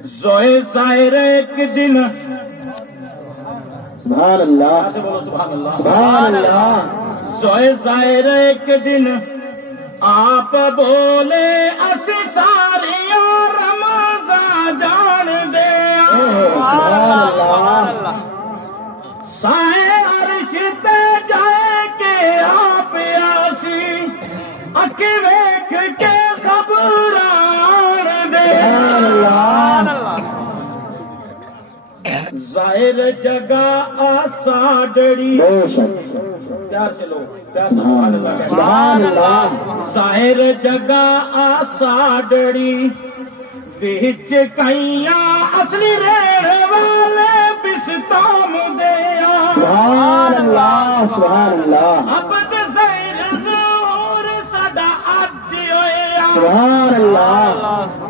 زوئے ظاہر ایک دن سبحان اللہ بولو سبحان اللہ سبحان اللہ زوئے ظاہر ایک دن آپ بولے اس ساریاں رمضان جان دے سبحان اللہ سائے عرش تے جائے کہ آپ آسی اک ویکھ کے خبران دے ظاہر جگہ آساڑی بے شک پیار سے لو پیار سے سبحان اللہ سبحان اللہ ظاہر جگہ آساڑی بچ کئیاں اصلی رہنے والے بستام دیا سبحان اللہ سبحان اللہ عبد ظاہر ظہور صدا اج ہویا سبحان اللہ